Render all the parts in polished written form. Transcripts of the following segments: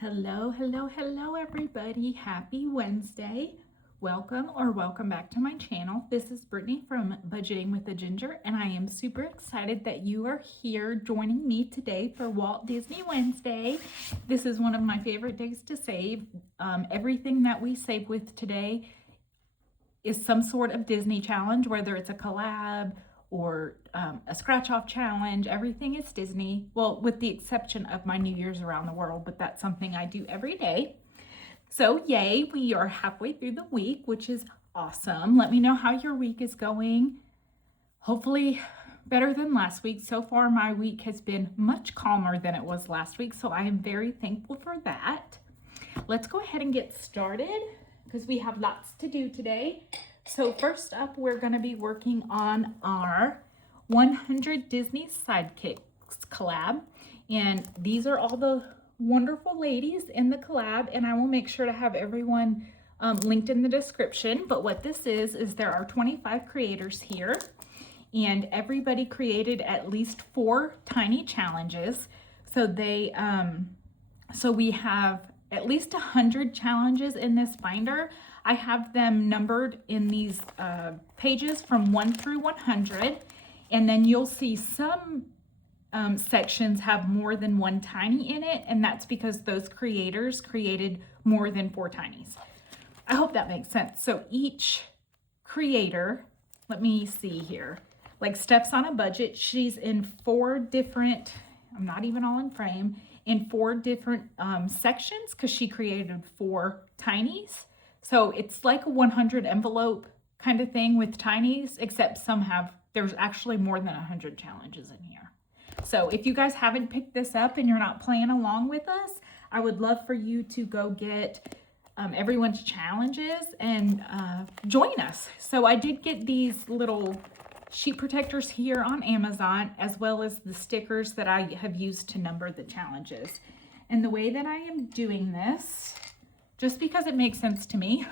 Hello, hello, hello, everybody. Happy Wednesday. Welcome back to my channel. This is Brittany from Budgeting with a Ginger, and I am super excited that you are here joining me today for Walt Disney Wednesday. This is one of my favorite days to save. Everything that we save with today is some sort of Disney challenge, whether it's a collab or a scratch off challenge. Everything is Disney, well, with the exception of my New Year's around the world, but that's something I do every day. So yay, we are halfway through the week, which is awesome. Let me know how your week is going. Hopefully better than last week. So far my week has been much calmer than it was last week, so I am very thankful for that. Let's go ahead and get started because we have lots to do today. So first up, we're going to be working on our 100 Disney Sidekicks collab. And these are all the wonderful ladies in the collab. And I will make sure to have everyone linked in the description. But what this is there are 25 creators here. And everybody created at least 4 tiny challenges. So we have at least 100 challenges in this binder. I have them numbered in these pages from 1 through 100, and then you'll see some sections have more than 1 tiny in it, and that's because those creators created more than 4 tinies. I hope that makes sense. So each creator, let me see here, like Steph's on a budget, she's in 4 different, I'm not even all in frame, in 4 different sections because she created 4 tinies. So it's like a 100 envelope kind of thing with tinies, except some have, there's actually more than 100 challenges in here. So if you guys haven't picked this up and you're not playing along with us, I would love for you to go get everyone's challenges and join us. So I did get these little sheet protectors here on Amazon, as well as the stickers that I have used to number the challenges. And the way that I am doing this, just because it makes sense to me,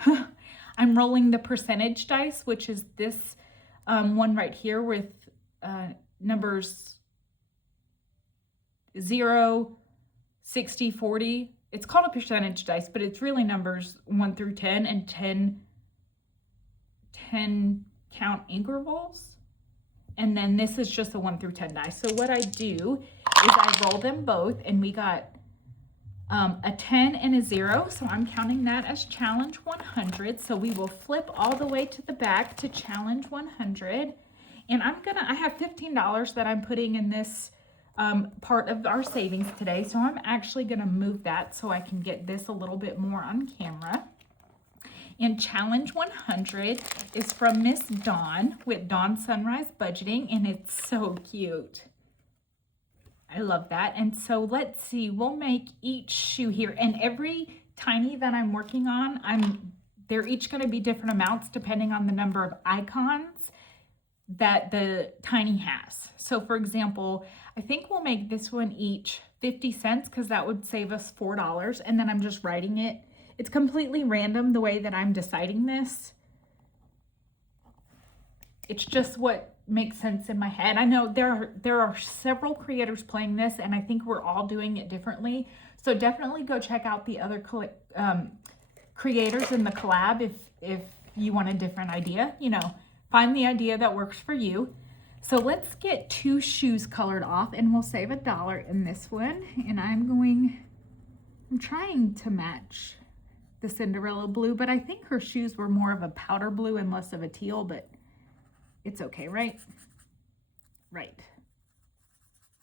I'm rolling the percentage dice, which is this one right here with numbers 0, 60, 40. It's called a percentage dice, but it's really numbers 1 through 10 and 10 count intervals. And then this is just a 1 through 10 dice. So what I do is I roll them both, and we got a 10 and a 0, so I'm counting that as challenge 100. So we will flip all the way to the back to challenge 100, and I have $15 that I'm putting in this part of our savings today, so I'm actually gonna move that so I can get this a little bit more on camera. And challenge 100 is from Miss Dawn with Dawn Sunrise Budgeting, and it's so cute. I love that. And so let's see, we'll make each shoe here, and every tiny that I'm working on, they're each going to be different amounts depending on the number of icons that the tiny has. So for example, I think we'll make this one each 50 cents because that would save us $4, and then I'm just writing it. It's completely random the way that I'm deciding this. It's just what makes sense in my head. I know there are several creators playing this, and I think we're all doing it differently. So definitely go check out the other creators in the collab if you want a different idea. You know, find the idea that works for you. So let's get 2 shoes colored off, and we'll save $1 in this one. And I'm trying to match the Cinderella blue, but I think her shoes were more of a powder blue and less of a teal, but it's okay, right? Right.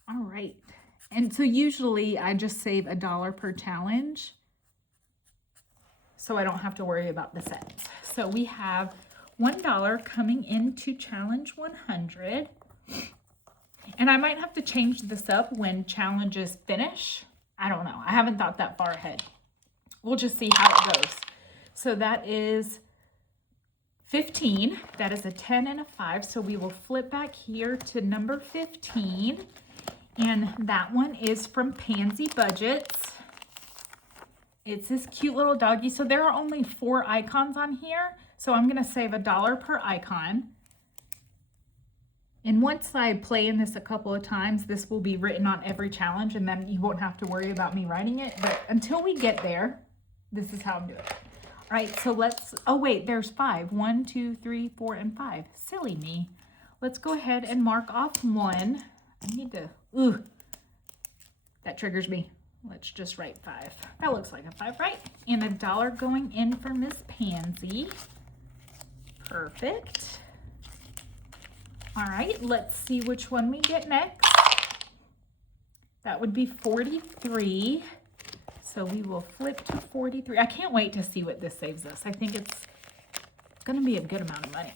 All right. And so usually I just save $1 per challenge, so I don't have to worry about the cents. So we have $1 coming into challenge 100. And I might have to change this up when challenges finish. I don't know. I haven't thought that far ahead. We'll just see how it goes. So that is 15. That is a 10 and a 5. So we will flip back here to number 15. And that one is from Pansy Budgets. It's this cute little doggy. So there are only 4 icons on here. So I'm going to save $1 per icon. And once I play in this a couple of times, this will be written on every challenge, and then you won't have to worry about me writing it. But until we get there, this is how I'm doing it. All right, so let's, oh wait, there's 5. 1, 2, 3, 4, and 5. Silly me. Let's go ahead and mark off 1. I need to, ooh, that triggers me. Let's just write 5. That looks like a 5, right? And $1 going in for Miss Pansy. Perfect. All right, let's see which one we get next. That would be 43. So we will flip to 43. I can't wait to see what this saves us. I think it's going to be a good amount of money.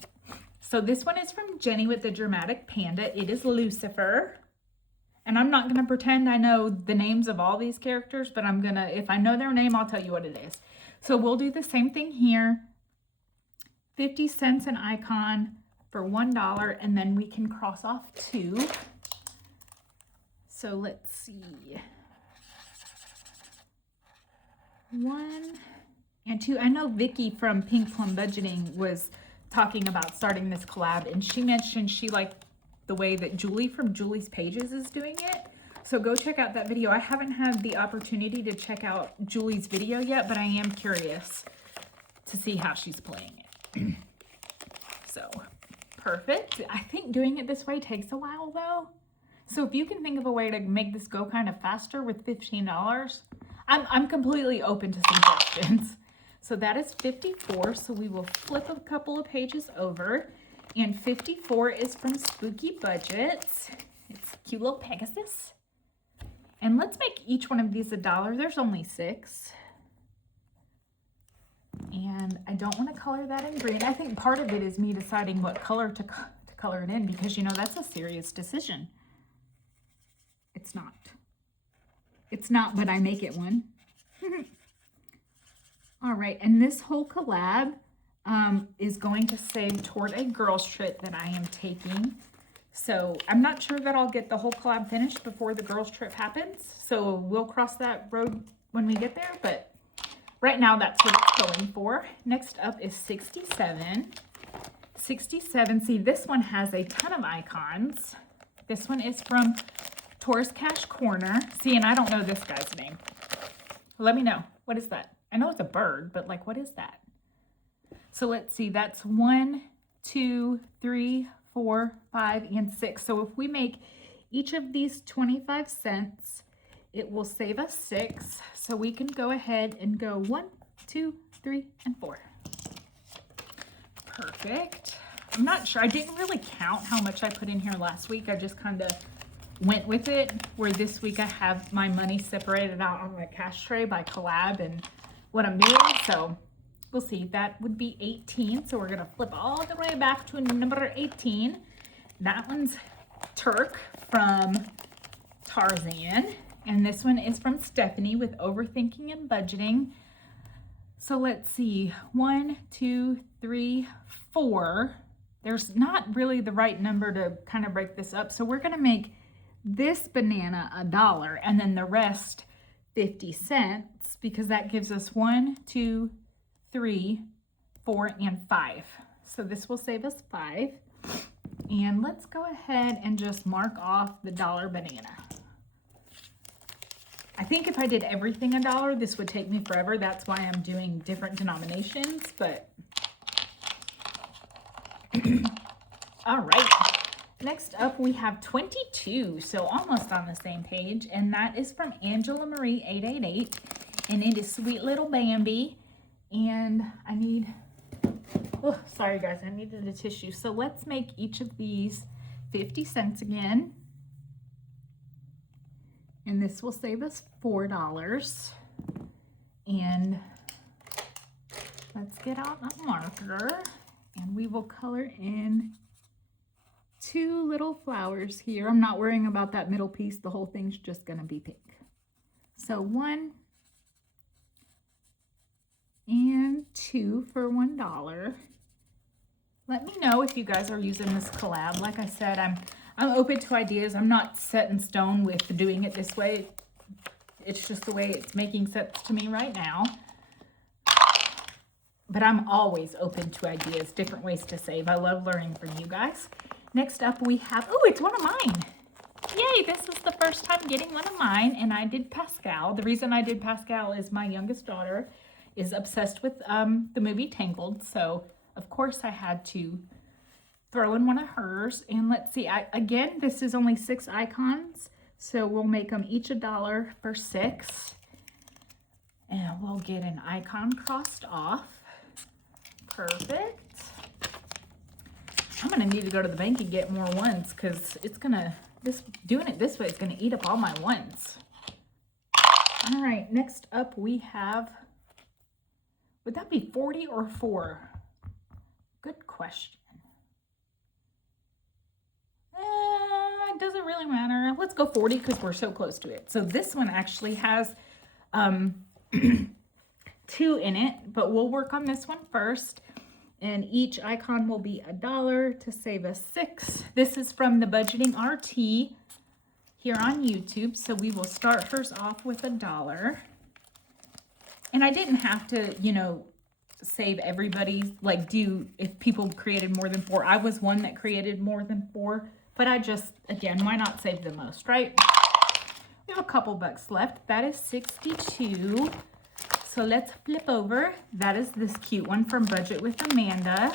So this one is from Jenny with the Dramatic Panda. It is Lucifer. And I'm not going to pretend I know the names of all these characters, but I'm going to, if I know their name, I'll tell you what it is. So we'll do the same thing here. 50 cents an icon for $1, and then we can cross off 2. So let's see. 1 and 2. I know Vicky from Pink Plum Budgeting was talking about starting this collab, and she mentioned she liked the way that Julie from Julie's Pages is doing it. So go check out that video. I haven't had the opportunity to check out Julie's video yet, but I am curious to see how she's playing it. So perfect. I think doing it this way takes a while though. So if you can think of a way to make this go kind of faster with $15, I'm completely open to suggestions. So that is 54. So we will flip a couple of pages over. And 54 is from Spooky Budgets. It's a cute little Pegasus. And let's make each one of these $1. There's only 6. And I don't want to color that in green. I think part of it is me deciding what color to color it in, because, you know, that's a serious decision. It's not. It's not, but I make it one. All right, and this whole collab is going to save toward a girls trip that I am taking. So I'm not sure that I'll get the whole collab finished before the girls trip happens. So we'll cross that road when we get there, but right now that's what it's going for. Next up is 67. 67, see, this one has a ton of icons. This one is from Taurus Cash Corner. See, and I don't know this guy's name. Let me know. What is that? I know it's a bird, but like, what is that? So let's see, that's 1, 2, 3, 4, 5, and 6. So if we make each of these 25 cents, it will save us 6. So we can go ahead and go 1, 2, 3, and 4. Perfect. I'm not sure. I didn't really count how much I put in here last week. I just kind of went with it, where this week I have my money separated out on my cash tray by Collab and what I'm doing. So we'll see. That would be 18. So we're going to flip all the way back to number 18. That one's Turk from Tarzan. And this one is from Stephanie with Overthinking and Budgeting. So let's see. 1, 2, 3, 4. There's not really the right number to kind of break this up. So we're going to make this banana $1 and then the rest 50 cents, because that gives us 1, 2, 3, 4, and 5. So this will save us 5. And let's go ahead and just mark off the $1 banana. I think if I did everything $1, this would take me forever. That's why I'm doing different denominations, but all right. Next up, we have 22, so almost on the same page, and that is from Angela Marie 888, and it is Sweet Little Bambi, and I need, oh, sorry guys, I needed a tissue. So let's make each of these 50 cents again, and this will save us $4, and let's get out a marker, and we will color in 2 little flowers here. I'm not worrying about that middle piece. The whole thing's just going to be pink. So 1 and 2 for $1. Let me know if you guys are using this collab. Like I said, I'm open to ideas. I'm not set in stone with doing it this way. It's just the way it's making sense to me right now. But I'm always open to ideas, different ways to save. I love learning from you guys. Next up we have, oh, it's one of mine. Yay, this is the first time getting one of mine, and I did Pascal. The reason I did Pascal is my youngest daughter is obsessed with the movie Tangled, so of course I had to throw in one of hers. And let's see, again, this is only 6 icons, so we'll make them each $1 for 6. And we'll get an icon crossed off. Perfect. I'm gonna need to go to the bank and get more ones because it's gonna, doing it this way is gonna eat up all my ones. All right, next up we have, would that be 40 or 4? Good question. It doesn't really matter. Let's go 40 because we're so close to it. So this one actually has 2 in it, but we'll work on this one first. And each icon will be $1 to save us 6. This is from the Budgeting RT here on YouTube. So we will start hers off with $1. And I didn't have to, you know, save everybody, like if people created more than 4. I was one that created more than 4, but I just, again, why not save the most, right? We have a couple bucks left. That is 62. So let's flip over. That is this cute one from Budget with Amanda.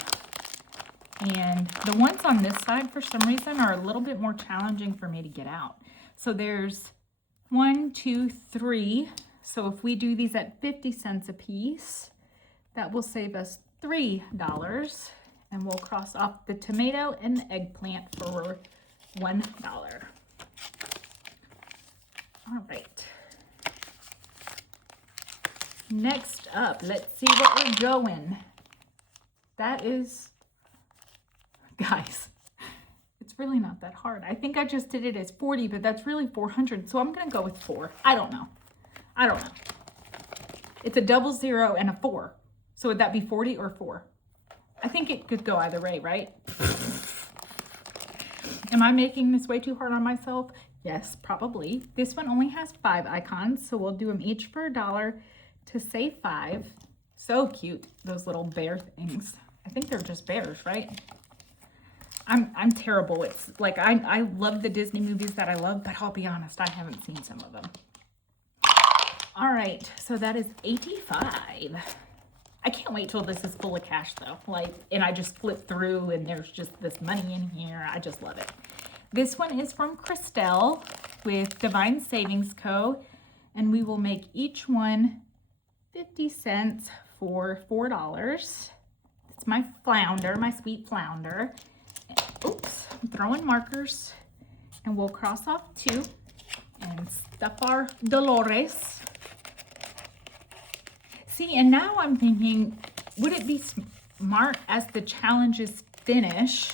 And the ones on this side, for some reason, are a little bit more challenging for me to get out. So there's 1, 2, 3. So if we do these at 50 cents a piece, that will save us $3. And we'll cross off the tomato and the eggplant for $1. All right. Next up, let's see what we're going. That is, guys, it's really not that hard. I think I just did it as 40, but that's really 400. So I'm going to go with 4. I don't know. It's a 00 and a 4. So would that be 40 or 4? I think it could go either way, right? Am I making this way too hard on myself? Yes, probably. This one only has 5 icons, so we'll do them each for $1 to save 5. So cute, those little bear things. I think they're just bears, right? I'm terrible. It's like I love the Disney movies that I love, but I'll be honest, I haven't seen some of them. All right, so that is 85. I can't wait till this is full of cash though. And I just flip through and there's just this money in here. I just love it. This one is from Christelle with Divine Savings Co. And we will make each one 50 cents for $4. It's my flounder, my sweet flounder. Oops, I'm throwing markers. And we'll cross off 2 and stuff our Dolores. See, and now I'm thinking, would it be smart as the challenges finish,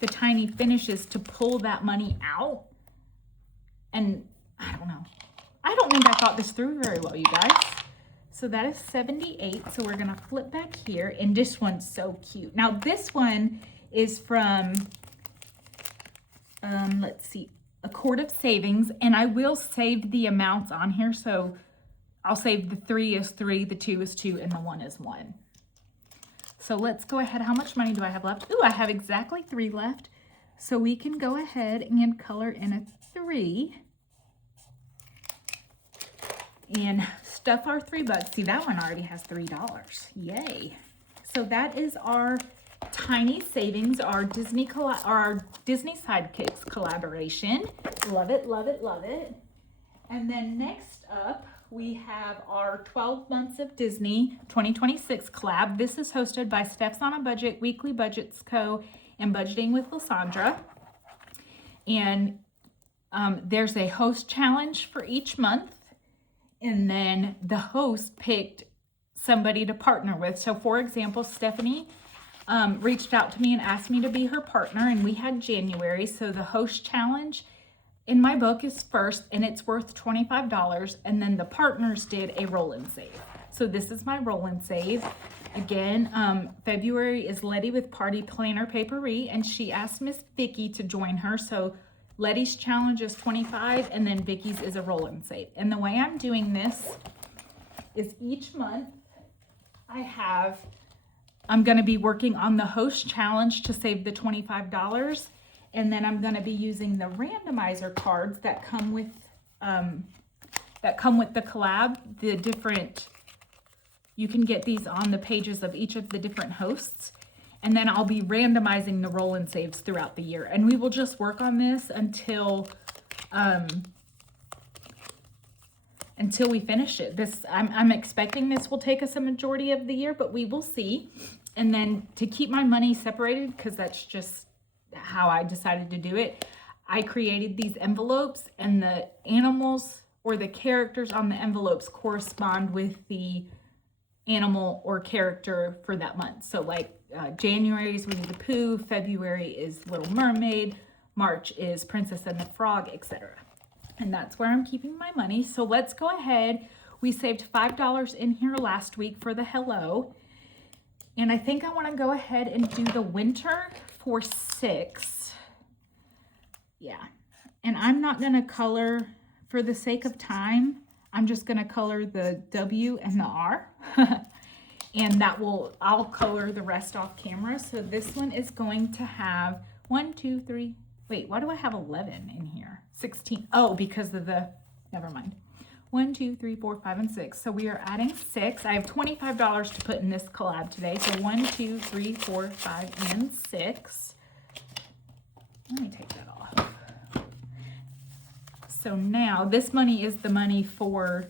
the tiny finishes, to pull that money out? And I don't know. I don't think I thought this through very well, you guys. So that is 78. So we're going to flip back here. And this one's so cute. Now, this one is from, let's see, A Quart of Savings. And I will save the amounts on here. So I'll save the 3 is 3, the 2 is 2, and the 1 is 1. So let's go ahead. How much money do I have left? Ooh, I have exactly 3 left. So we can go ahead and color in a 3. And stuff our $3. See, that one already has $3. Yay. So that is our tiny savings, our Disney Sidekicks collaboration. Love it, love it, love it. And then next up, we have our 12 Months of Disney 2026 collab. This is hosted by Steph's on a Budget, Weekly Budgets Co., and Budgeting with Lysandra. And there's a host challenge for each month. And then the host picked somebody to partner with. So for example, Stephanie reached out to me and asked me to be her partner, and we had January. So the host challenge in my book is first, and it's worth $25. And then the partners did a roll and save. So this is my roll and save. Again, February is Letty with Party Planner Papery, and she asked Miss Vicky to join her. So Letty's challenge is 25, and then Vicky's is a roll and save. And the way I'm doing this is each month I'm going to be working on the host challenge to save the $25. And then I'm going to be using the randomizer cards that come with the collab. The different, you can get these on the pages of each of the different hosts. And then I'll be randomizing the roll and saves throughout the year. And we will just work on this until we finish it. I'm expecting this will take us a majority of the year, but we will see. And then to keep my money separated, because that's just how I decided to do it, I created these envelopes, and the animals or the characters on the envelopes correspond with the animal or character for that month. So like January is Winnie the Pooh, February is Little Mermaid, March is Princess and the Frog, etc. And that's where I'm keeping my money. So let's go ahead. We saved $5 in here last week for the hello. And I think I want to go ahead and do the winter for 6. Yeah. And I'm not going to color for the sake of time. I'm just going to color the W and the R. And I'll color the rest off camera. So this one is going to have 1, 2, 3. Wait, why do I have 11 in here? 16. Oh, because of the, never mind. 1, 2, 3, 4, 5, and 6. So we are adding 6. I have $25 to put in this collab today. So 1, 2, 3, 4, 5, and 6. Let me take that off. So now this money is the money for,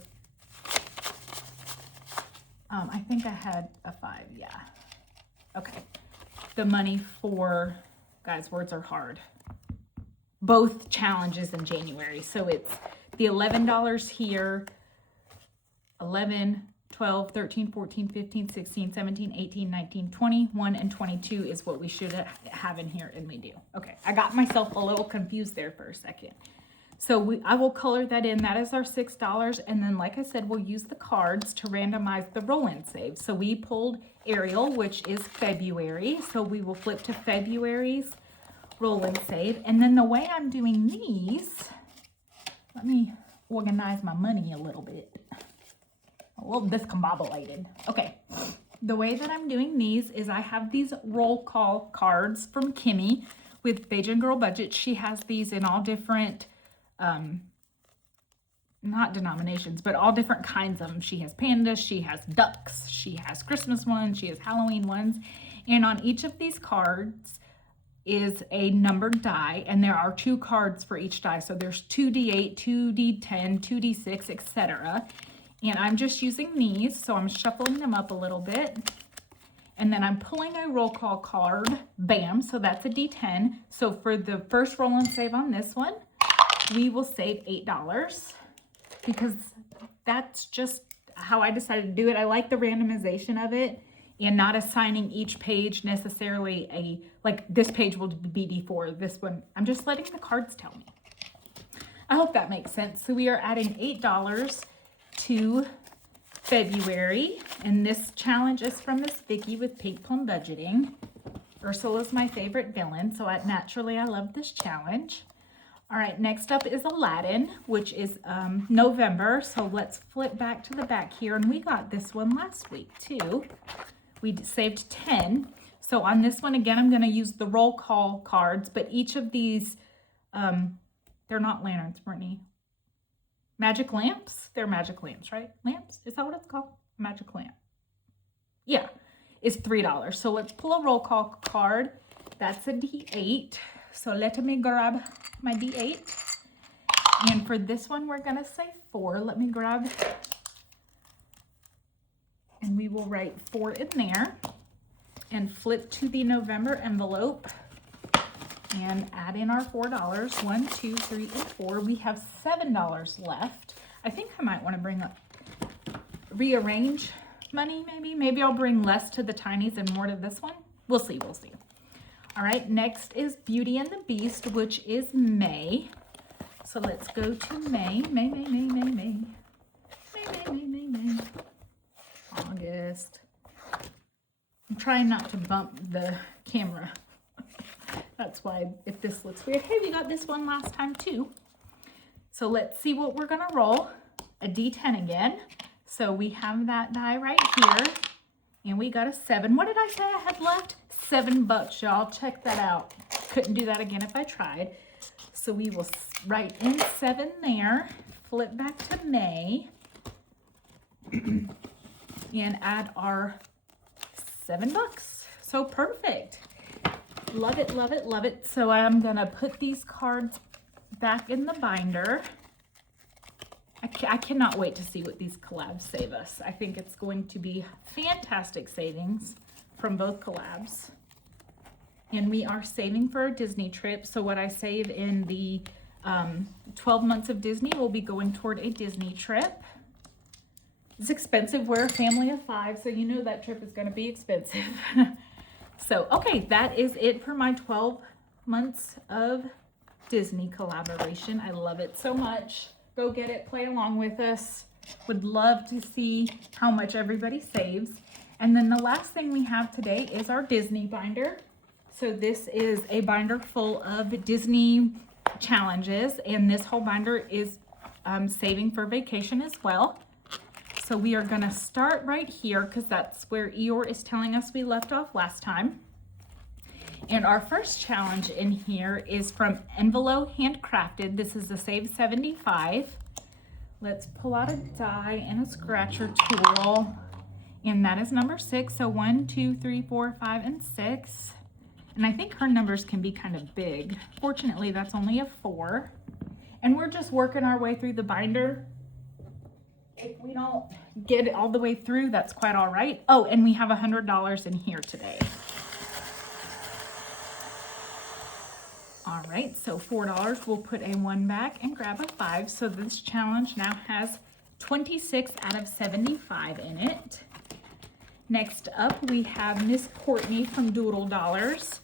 I think I had a 5, yeah. Okay. The money for, guys, words are hard. Both challenges in January. So it's the $11 here, 11, 12, 13, 14, 15, 16, 17, 18, 19, 20, 1, and 22 is what we should have in here, and we do. Okay, I got myself a little confused there for a second. So I will color that in. That is our $6. And then, like I said, we'll use the cards to randomize the roll-in save. So we pulled Ariel, which is February. So we will flip to February's roll and save. And then the way I'm doing these, let me organize my money a little bit. A little discombobulated. Okay, the way that I'm doing these is I have these roll call cards from Kimmy with Beijing Girl Budget. She has these in all different, not denominations, but all different kinds of them. She has pandas, she has ducks, she has Christmas ones, she has Halloween ones. And on each of these cards is a numbered die, and there are 2 cards for each die. So there's 2d8, 2d10, 2d6, etc. And I'm just using these, so I'm shuffling them up a little bit. And then I'm pulling a roll call card, bam, so that's a d10. So for the first roll and save on this one, we will save $8 because that's just how I decided to do it. I like the randomization of it, and not assigning each page necessarily like this page will be D4, this one. I'm just letting the cards tell me. I hope that makes sense. So we are adding $8 to February, and this challenge is from Miss Vicky with Pink Plum Budgeting. Ursula's my favorite villain, so naturally I love this challenge. All right, next up is Aladdin, which is November. So let's flip back to the back here, and we got this one last week too. We saved 10. So on this one, again, I'm going to use the roll call cards, but each of these, they're not lanterns, Brittany. Magic lamps? They're magic lamps, right? Lamps? Is that what it's called? Magic lamp. Yeah, it's $3. So let's pull a roll call card. That's a D8. So let me grab my D8. And for this one, we're going to say 4. Let me grab, and we will write 4 in there and flip to the November envelope and add in our $4. 1, 2, 3, and 4. We have $7 left. I think I might want to bring up, rearrange money maybe. Maybe I'll bring less to the tinies and more to this one. We'll see, we'll see. All right, next is Beauty and the Beast, which is May. So let's go to May. May. August. I'm trying not to bump the camera. That's why if this looks weird. Hey, we got this one last time too. So let's see what we're gonna roll. A D10 again. So we have that die right here. And we got a 7. What did I say I had left? $7, y'all. Check that out. Couldn't do that again if I tried. So we will write in 7 there, flip back to May, and add our $7. So perfect. Love it, love it, love it. So I'm gonna put these cards back in the binder. I cannot wait to see what these collabs save us. I think it's going to be fantastic savings from both collabs. And we are saving for a Disney trip. So what I save in the 12 months of Disney will be going toward a Disney trip. It's expensive. We're a family of 5, so you know that trip is going to be expensive. So, okay, that is it for my 12 months of Disney collaboration. I love it so much. Go get it, play along with us. Would love to see how much everybody saves. And then the last thing we have today is our Disney binder. So this is a binder full of Disney challenges, and this whole binder is saving for vacation as well. So we are gonna start right here because that's where Eeyore is telling us we left off last time. And our first challenge in here is from Envelope Handcrafted. This is a Save 75. Let's pull out a die and a scratcher tool. And that is number 6. So 1, 2, 3, 4, 5, and 6. And I think her numbers can be kind of big. Fortunately, that's only a 4. And we're just working our way through the binder. If we don't get it all the way through, that's quite all right. Oh, and we have $100 in here today. All right, so $4, we'll put a 1 back and grab a 5. So this challenge now has 26 out of 75 in it. Next up, we have Miss Courtney from Doodle Dollars.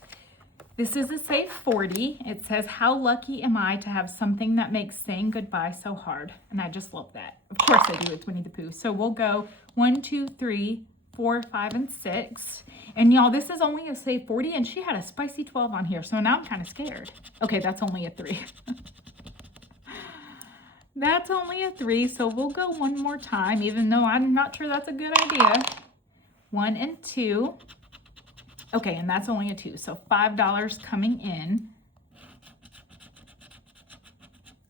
This is a Save 40. It says, how lucky am I to have something that makes saying goodbye so hard? And I just love that. Of course I do with Winnie the Pooh. So we'll go 1, 2, 3, 4, 5, and 6. And y'all, this is only a Save 40, and she had a spicy 12 on here. So now I'm kind of scared. Okay, that's only a 3. That's only a 3. So we'll go one more time, even though I'm not sure that's a good idea. 1 and 2. Okay, and that's only a 2, so $5 coming in.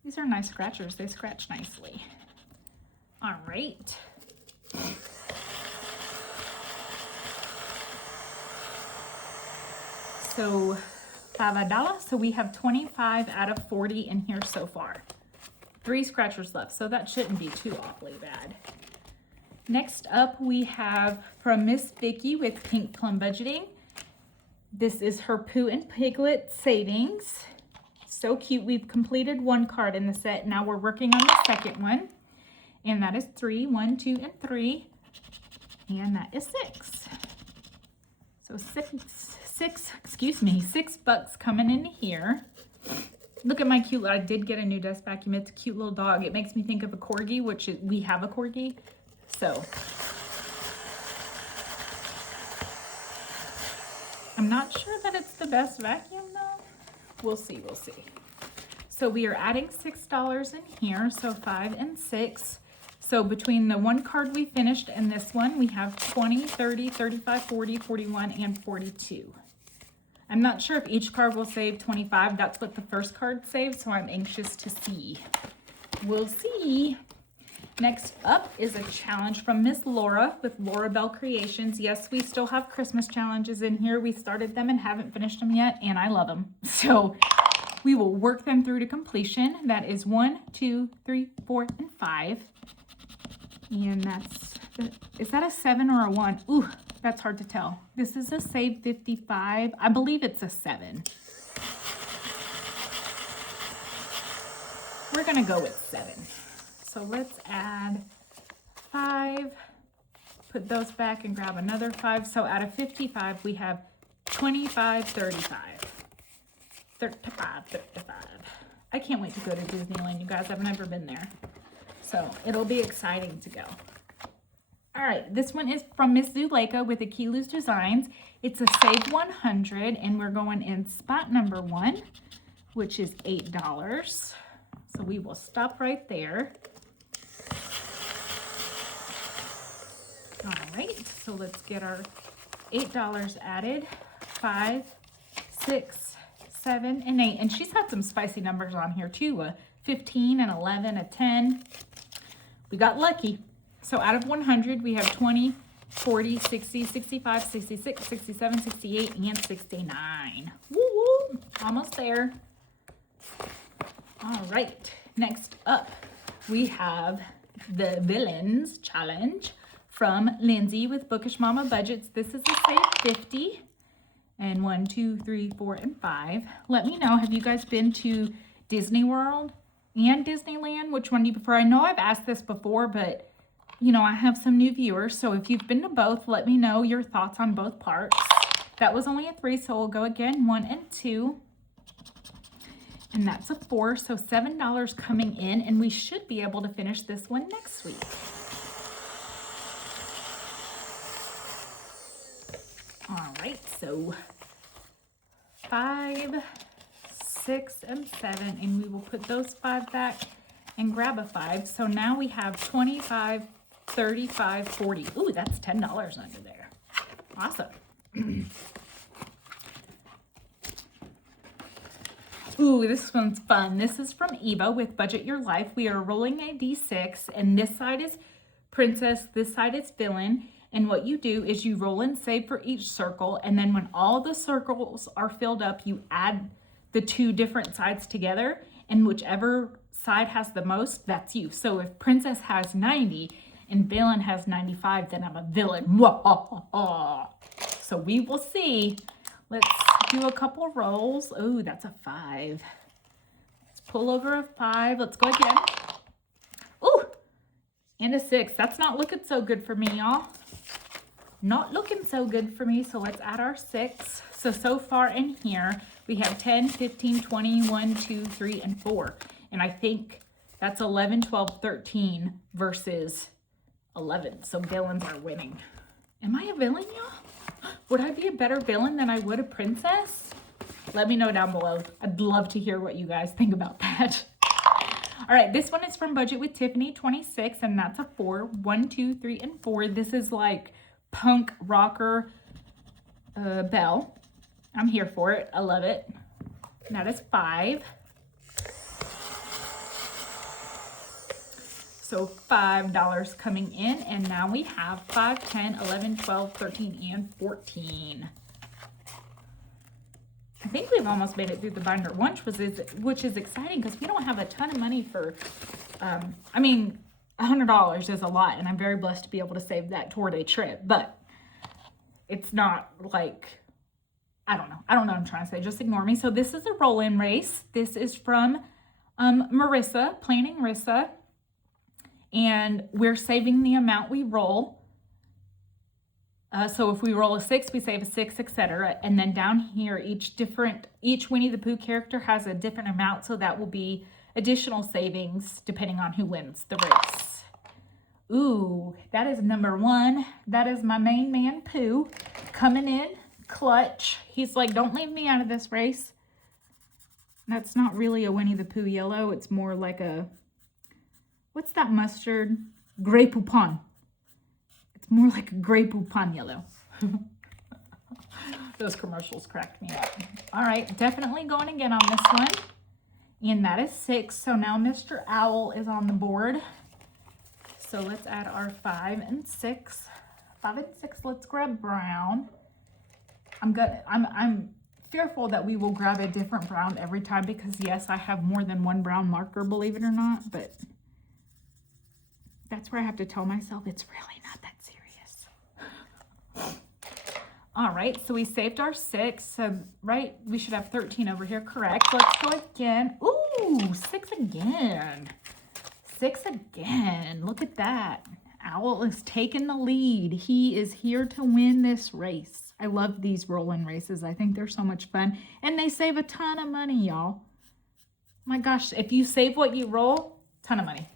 These are nice scratchers. They scratch nicely. All right. So $5. So we have 25 out of 40 in here so far. 3 scratchers left, so that shouldn't be too awfully bad. Next up, we have from Miss Vicky with Pink Plum Budgeting. This is her Pooh and Piglet savings. So cute. We've completed 1 card in the set. Now we're working on the second one. And that is 3. 1, 2, and 3. And that is 6. So $6 coming in here. Look at my cute, I did get a new dust vacuum. It's a cute little dog. It makes me think of a corgi, which is, we have a corgi. So I'm not sure that it's the best vacuum though. We'll see, we'll see. So we are adding $6 in here, so 5 and 6. So between the 1 card we finished and this one, we have 20, 30, 35, 40, 41, and 42. I'm not sure if each card will save 25. That's what the first card saved, so I'm anxious to see. We'll see. Next up is a challenge from Miss Laura with Laura Bell Creations. Yes, we still have Christmas challenges in here. We started them and haven't finished them yet, and I love them. So we will work them through to completion. That is 1, 2, 3, 4, and 5. And that's, is that a 7 or a 1? Ooh, that's hard to tell. This is a Save 55. I believe it's a 7. We're gonna go with 7. So let's add 5, put those back and grab another 5. So out of 55, we have 25, 35. 35, 35. I can't wait to go to Disneyland, you guys. I've never been there. So it'll be exciting to go. All right, this one is from Miss Zuleika with Akilu's Designs. It's a Save 100, and we're going in spot number 1, which is $8. So we will stop right there. All right, so let's get our $8 added. 5, 6, 7, and 8. And she's had some spicy numbers on here too. A 15, an 11, a 10. We got lucky. So out of 100, we have 20, 40, 60, 65, 66, 67, 68, and 69. Woo woo! Almost there. All right. Next up, we have the Villains Challenge from Lindsay with Bookish Mama Budgets. This is a save 50. And 1, 2, 3, 4, and 5. Let me know, have you guys been to Disney World and Disneyland? Which one do you prefer? I know I've asked this before, but you know, I have some new viewers. So if you've been to both, let me know your thoughts on both parks. That was only a 3, so we'll go again. 1 and 2. And that's a 4, so $7 coming in. And we should be able to finish this one next week. All right, so 5, 6, and 7, and we will put those 5 back and grab a 5. So now we have 25, 35, 40. Ooh, that's $10 under there. Awesome. Ooh, this one's fun. This is from Eva with Budget Your Life. We are rolling a D6, and this side is Princess, this side is Villain. And what you do is you roll and save for each circle, and then when all the circles are filled up, you add the 2 different sides together, and whichever side has the most, that's you. So if Princess has 90 and Villain has 95, then I'm a villain. So we will see. Let's do a couple rolls. Oh, that's a 5. Let's pull over a 5. Let's go again. Ooh, and a 6. That's not looking so good for me, y'all. Not looking so good for me, so let's add our 6. So far in here, we have 10, 15, 20, 1, 2, 3, and 4. And I think that's 11, 12, 13 versus 11. So villains are winning. Am I a villain, y'all? Would I be a better villain than I would a princess? Let me know down below. I'd love to hear what you guys think about that. All right, this one is from Budget with Tiffany, 26, and that's a 4. 1, 2, 3, and 4. This is like punk rocker bell. I'm here for it. I love it. And that is 5. So $5 coming in, and now we have 5, 10, 11, 12, 13, and 14. I think we've almost made it through the binder once, which is exciting because we don't have a ton of money for, I mean, $100 is a lot, and I'm very blessed to be able to save that toward a trip, but it's not like, I don't know what I'm trying to say. Just ignore me. So this is a roll-in race. This is from Marissa, Planning Marissa, and we're saving the amount we roll. So if we roll a 6, we save a 6, etc. And then down here, each Winnie the Pooh character has a different amount, so that will be additional savings depending on who wins the race. Ooh, that is number 1. That is my main man, Pooh, coming in clutch. He's like, don't leave me out of this race. That's not really a Winnie the Pooh yellow. It's more like a, what's that mustard? Grey Poupon. It's more like a Grey Poupon yellow. Those commercials cracked me up. All right, definitely going again on this one. And that is 6. So now Mr. Owl is on the board. So let's add our 5 and 6. 5 and 6, let's grab brown. I'm fearful that we will grab a different brown every time because yes, I have more than one brown marker, believe it or not, but that's where I have to tell myself it's really not that serious. All right, so we saved our 6. So, right, we should have 13 over here, correct. Let's go again. Ooh, 6 again. 6 again. Look at that. Owl is taking the lead. He is here to win this race. I love these roll-in races. I think they're so much fun. And they save a ton of money, y'all. My gosh, if you save what you roll, ton of money.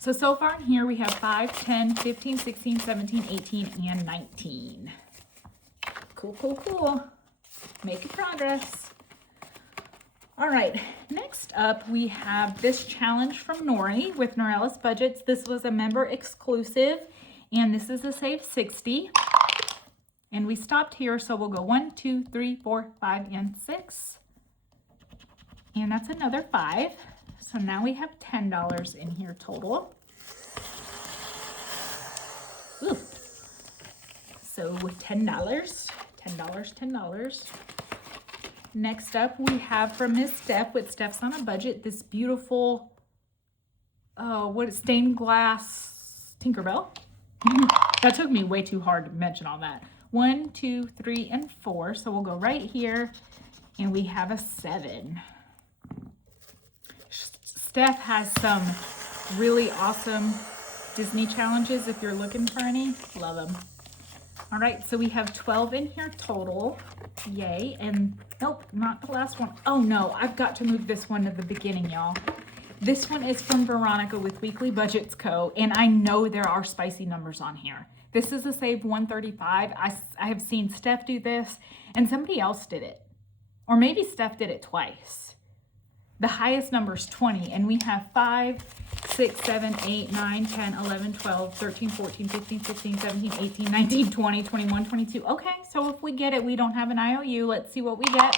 So far in here, we have 5, 10, 15, 16, 17, 18, and 19. Cool, cool, cool. Making progress. All right, next up, we have this challenge from Nori with Norella's Budgets. This was a member exclusive, and this is a save 60. And we stopped here, so we'll go 1, 2, 3, 4, 5, and 6. And that's another 5. So now we have $10 in here total. Ooh. So $10, $10. Next up, we have from Miss Steph, with Steph's on a Budget, this beautiful, stained glass Tinkerbell. That took me way too hard to mention all that. 1, 2, 3, and 4. So we'll go right here, and we have a 7. Steph has some really awesome Disney challenges if you're looking for any. Love them. All right, so we have 12 in here total. Yay. And nope, not the last one. Oh no, I've got to move this one to the beginning, y'all. This one is from Veronica with Weekly Budgets Co. And I know there are spicy numbers on here. This is a save 135. I have seen Steph do this, and somebody else did it. Or maybe Steph did it twice. The highest number is 20, and we have 5, 6, 7, 8, 9, 10, 11, 12, 13, 14, 15, 16, 17, 18, 19, 20, 21, 22. Okay, so if we get it, we don't have an IOU. Let's see what we get.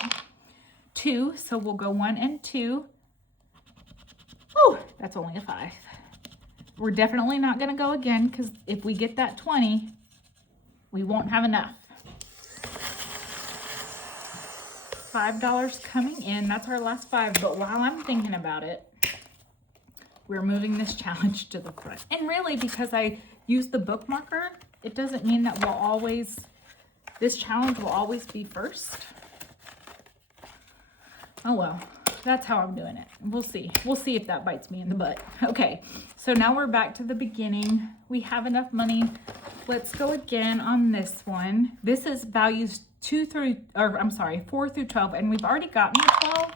2, so we'll go 1 and 2. Oh, that's only a 5. We're definitely not going to go again, because if we get that 20, we won't have enough. $5 coming in. That's our last 5. But while I'm thinking about it, we're moving this challenge to the front. And really, because I use the bookmarker, it doesn't mean that this challenge will always be first. Oh well, that's how I'm doing it. We'll see. We'll see if that bites me in the butt. Okay, so now we're back to the beginning. We have enough money. Let's go again on this one. This is values 4 through 12, and we've already gotten to 12.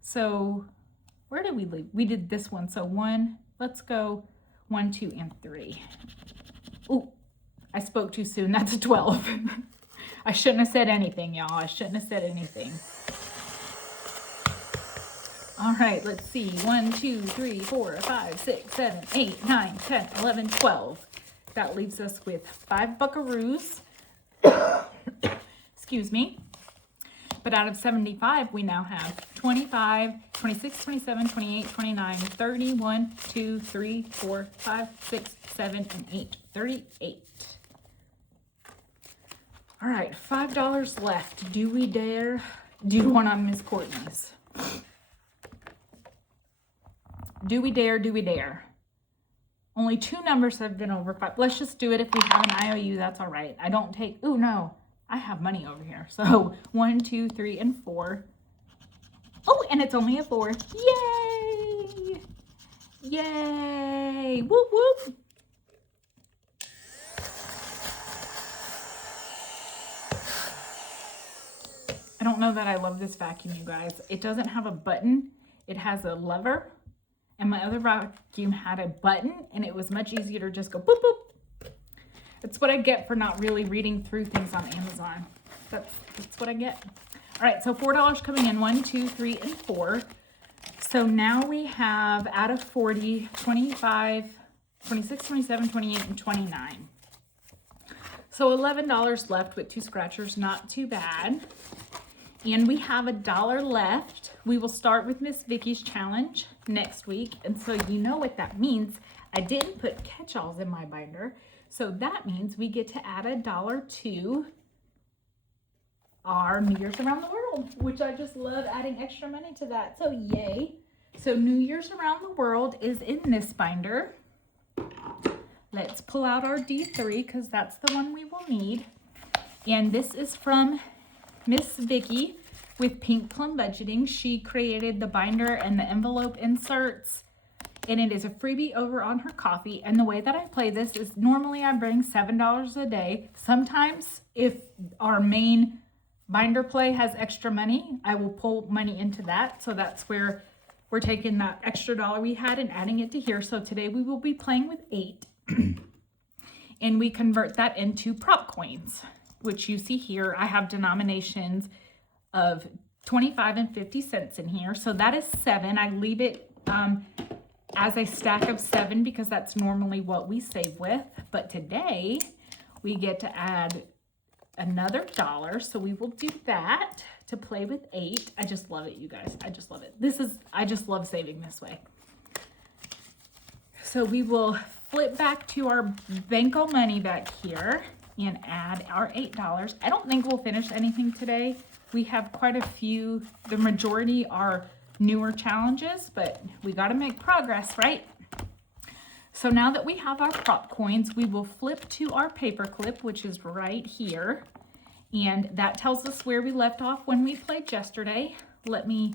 So where did we leave? We did this one. So 1, let's go 1, 2, and 3. Ooh, I spoke too soon. That's a 12. I shouldn't have said anything, y'all. I shouldn't have said anything. All right, let's see. 1, 2, 3, 4, 5, 6, 7, 8, 9, 10, 11, 12. That leaves us with 5 buckaroos. Excuse me. But out of 75, we now have 25, 26, 27, 28, 29, 30, 1, 2, 3, 4, 5, 6, 7, and 8. 38. All right, $5 left. Do we dare do one on Miss Courtney's? Do we dare? Do we dare? Only 2 numbers have been over 5. Let's just do it. If we have an IOU, that's all right. I don't take, ooh, no. I have money over here. So 1, 2, 3, and 4. Oh, and it's only a 4. Yay! Yay! Whoop, whoop. I don't know that I love this vacuum, you guys. It doesn't have a button. It has a lever. And my other vacuum had a button, and it was much easier to just go boop, boop. That's what I get for not really reading through things on Amazon. That's what I get. All right, so $4 coming in. 1, 2, 3, and 4. So now we have, out of 40, 25, 26, 27, 28, and 29. So $11 left with 2 scratchers. Not too bad. And we have $1 left. We will start with Miss Vicky's challenge next week. And so you know what that means. I didn't put catch-alls in my binder. So that means we get to add $1 to our New Year's Around the World, which I just love adding extra money to that. So yay. So New Year's Around the World is in this binder. Let's pull out our D3 because that's the one we will need. And this is from Miss Vicky with Pink Plum Budgeting. She created the binder and the envelope inserts, and it is a freebie over on her Kofi. And the way that I play this is normally I bring $7 a day. Sometimes if our main binder play has extra money, I will pull money into that. So that's where we're taking that extra dollar we had and adding it to here. So today we will be playing with 8 and we convert that into prop coins, which you see here. I have denominations of 25 and 50 cents in here. So that is 7. I leave it as a stack of 7 because that's normally what we save with. But today we get to add another $1. So we will do that to play with 8. I just love it, you guys. I just love it. I just love saving this way. So we will flip back to our Banco money back here and add our $8. I don't think we'll finish anything today. We have quite a few. The majority are newer challenges, but we got to make progress, right? So now that we have our prop coins, we will flip to our paper clip, which is right here. And that tells us where we left off when we played yesterday. Let me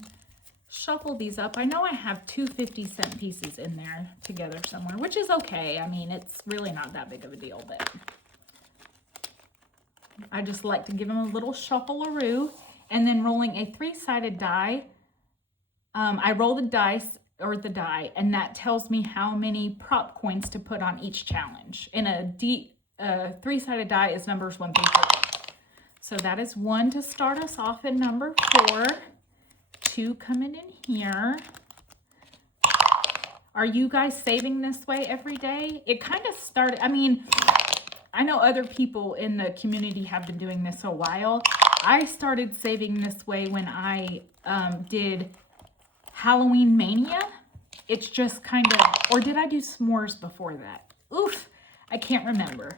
shuffle these up. I know I have 2 50-cent pieces in there together somewhere, which is okay. I mean, it's really not that big of a deal, but I just like to give them a little shuffle-a-roo. And then rolling a 3-sided die, I roll the dice or the die, and that tells me how many prop coins to put on each challenge. And a 3-sided die is numbers 1 through 4. So that is 1 to start us off in number 4. 2 coming in here. Are you guys saving this way every day? It kind of started, I mean, I know other people in the community have been doing this a while. I started saving this way when I did Halloween Mania. It's just kind of, or did I do s'mores before that? Oof, I can't remember.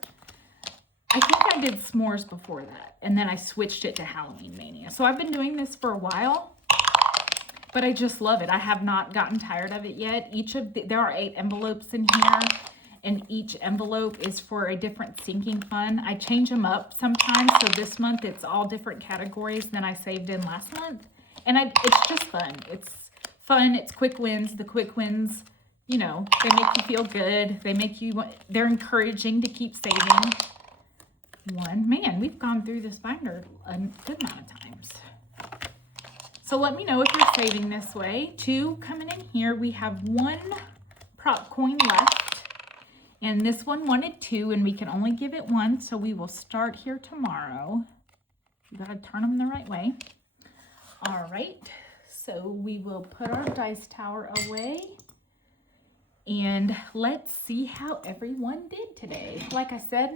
I think I did s'mores before that, and then I switched it to Halloween Mania. So I've been doing this for a while, but I just love it. I have not gotten tired of it yet. There are 8 envelopes in here, and each envelope is for a different sinking fund. I change them up sometimes, so this month it's all different categories than I saved in last month. And it's just fun. It's fun. It's quick wins. The quick wins, you know, they make you feel good. They're encouraging to keep saving. Man, we've gone through this binder a good amount of times. So let me know if you're saving this way. 2 coming in here. We have 1 prop coin left. And this one wanted 2, and we can only give it 1. So we will start here tomorrow. You got to turn them the right way. All right. So we will put our dice tower away. And let's see how everyone did today. Like I said,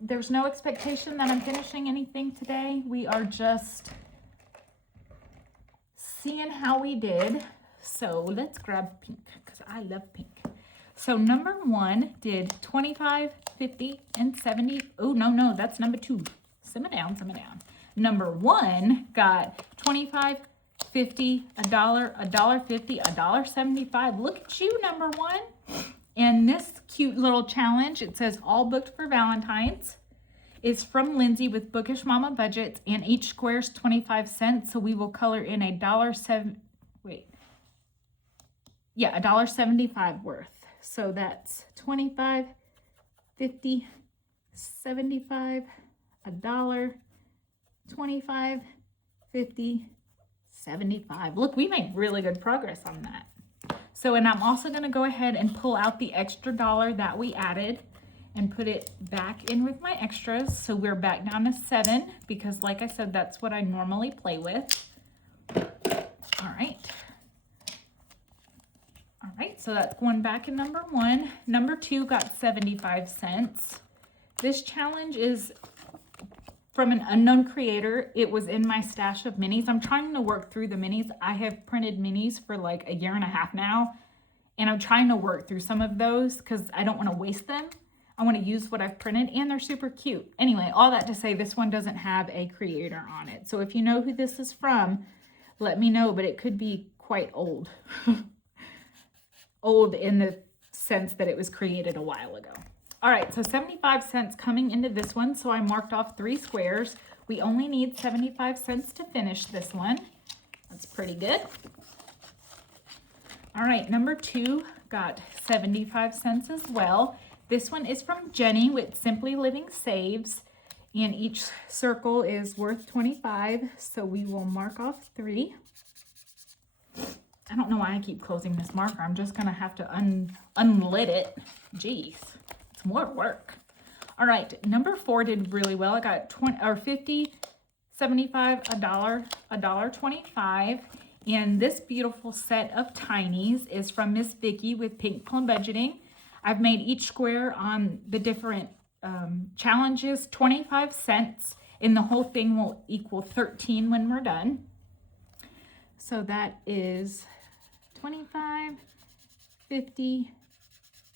there's no expectation that I'm finishing anything today. We are just seeing how we did. So let's grab pink because I love pink. So number 1 did 25, 50, and 70. Oh, no, that's number 2. Simmer down. Number 1 got 25, 50, $1, $1.50, $1.75. Look at you, number 1. And this cute little challenge, it says all booked for Valentine's, is from Lindsay with Bookish Mama Budgets, and each square is 25 cents. So we will color in $1.75 worth. So that's 25, 50, 75, $1, 25, 50, 75. Look, we made really good progress on that. So, and I'm also going to go ahead and pull out the extra $1 that we added and put it back in with my extras. So we're back down to 7 because, like I said, that's what I normally play with. All right. All right, so that's going back in number 1. Number 2 got 75 cents. This challenge is from an unknown creator. It was in my stash of minis. I'm trying to work through the minis. I have printed minis for like a year and a half now, and I'm trying to work through some of those because I don't want to waste them. I want to use what I've printed, and they're super cute. Anyway, all that to say, this one doesn't have a creator on it. So if you know who this is from, let me know, but it could be quite old. Old in the sense that it was created a while ago. All right, so 75 cents coming into this one. So I marked off 3 squares. We only need 75 cents to finish this one. That's pretty good. All right, number 2 got 75 cents as well. This one is from Jenny with Simply Living Saves, and each circle is worth 25. So we will mark off 3. I don't know why I keep closing this marker. I'm just gonna have to unlit it. Jeez, it's more work. All right, number 4 did really well. I got 50, 75, $1, $1.25. And this beautiful set of tinies is from Miss Vicky with Pink Plum Budgeting. I've made each square on the different challenges 25 cents. And the whole thing will equal 13 when we're done. So that is 25, 50,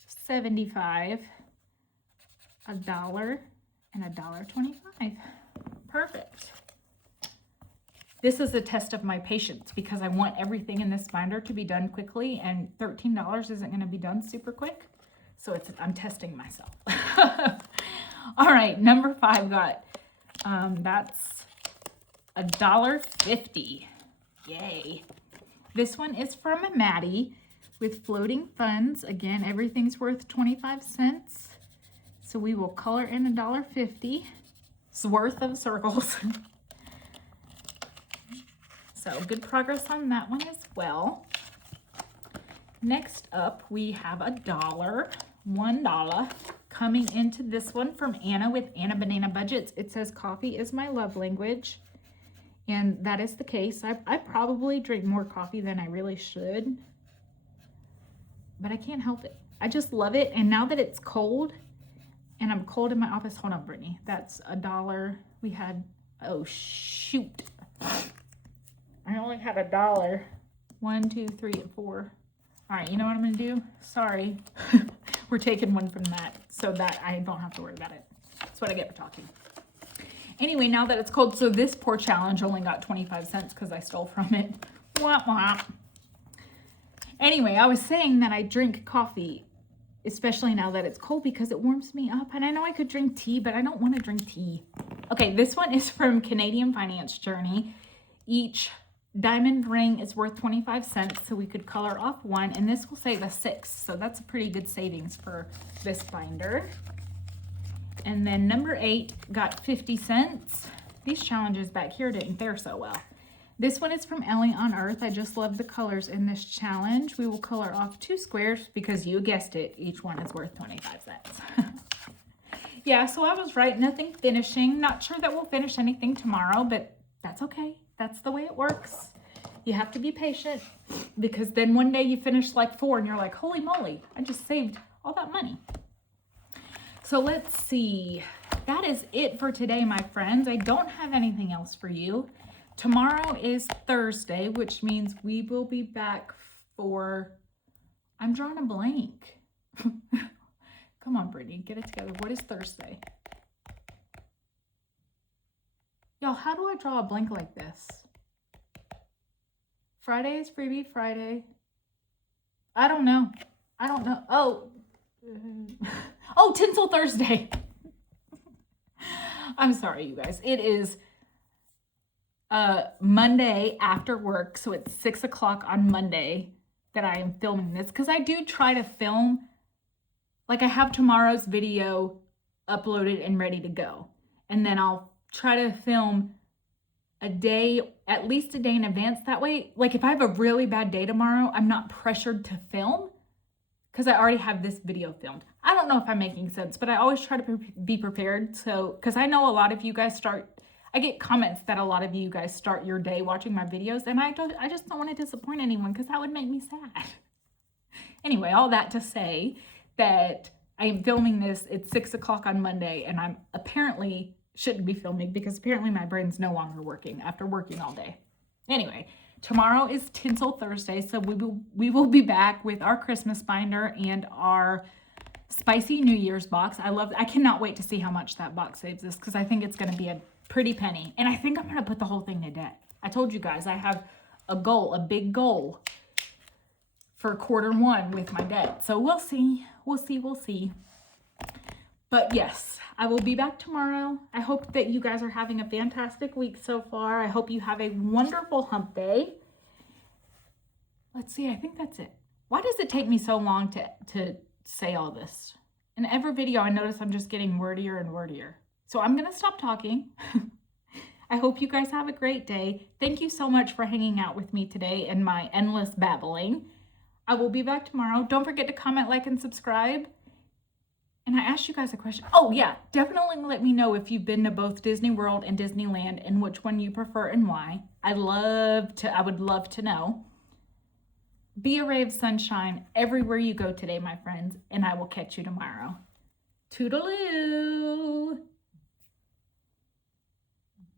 75, $1, and $1.25. Perfect. This is a test of my patience because I want everything in this binder to be done quickly, and $13 isn't going to be done super quick. So I'm testing myself. All right, number 5 got, that's $1.50. Yay. This one is from Maddie with floating funds. Again, everything's worth 25 cents. So we will color in $1.50's worth of circles. So good progress on that one as well. Next up, we have $1 coming into this one from Anna with Anna Banana Budgets. It says coffee is my love language. And that is the case. I probably drink more coffee than I really should. But I can't help it. I just love it. And now that it's cold, and I'm cold in my office. Hold on, Brittany. That's $1. We had, oh, shoot. I only had $1. 1, 2, 3, and 4. All right, you know what I'm going to do? Sorry. We're taking one from that so that I don't have to worry about it. That's what I get for talking. Anyway, now that it's cold, so this poor challenge only got 25 cents because I stole from it. Wah, wah. Anyway, I was saying that I drink coffee, especially now that it's cold, because it warms me up. And I know I could drink tea, but I don't want to drink tea. Okay, this one is from Canadian Finance Journey. Each diamond ring is worth 25 cents, so we could color off one, and this will save us 6. So that's a pretty good savings for this binder. And then number 8 got 50 cents. These challenges back here didn't fare so well. This one is from Ellie on Earth. I just love the colors in this challenge. We will color off 2 squares because you guessed it, each one is worth 25 cents. Yeah, so I was right, nothing finishing. Not sure that we'll finish anything tomorrow, but that's okay. That's the way it works. You have to be patient because then one day you finish like 4 and you're like, holy moly, I just saved all that money. So let's see. That is it for today, my friends. I don't have anything else for you. Tomorrow is Thursday, which means we will be back for, I'm drawing a blank. Come on, Brittany, get it together. What is Thursday? Y'all, how do I draw a blank like this? Friday is Freebie Friday. I don't know. Oh. Oh, Tinsel Thursday. I'm sorry, you guys. It is Monday after work, so it's 6 o'clock on Monday that I am filming this, because I do try to film, like I have tomorrow's video uploaded and ready to go, and then I'll try to film a day, at least a day in advance. That way, like if I have a really bad day tomorrow, I'm not pressured to film because I already have this video filmed. I don't know if I'm making sense, but I always try to be prepared. So, because I know a lot of you guys I get comments that a lot of you guys start your day watching my videos, and I just don't want to disappoint anyone because that would make me sad. Anyway, all that to say that I am filming this. It's 6 o'clock on Monday, and I'm apparently shouldn't be filming because apparently my brain's no longer working after working all day. Anyway, tomorrow is Tinsel Thursday, so we will be back with our Christmas binder and our spicy New Year's box. I cannot wait to see how much that box saves us because I think it's going to be a pretty penny. And I think I'm going to put the whole thing to debt. I told you guys I have a big goal for Q1 with my debt. So we'll see. We'll see. But yes, I will be back tomorrow. I hope that you guys are having a fantastic week so far. I hope you have a wonderful hump day. Let's see, I think that's it. Why does it take me so long to say all this? In every video, I notice I'm just getting wordier and wordier. So I'm going to stop talking. I hope you guys have a great day. Thank you so much for hanging out with me today and my endless babbling. I will be back tomorrow. Don't forget to comment, like, and subscribe. And I asked you guys a question. Oh yeah, definitely let me know if you've been to both Disney World and Disneyland and which one you prefer and why. I would love to know. Be a ray of sunshine everywhere you go today, my friends, and I will catch you tomorrow. Toodaloo!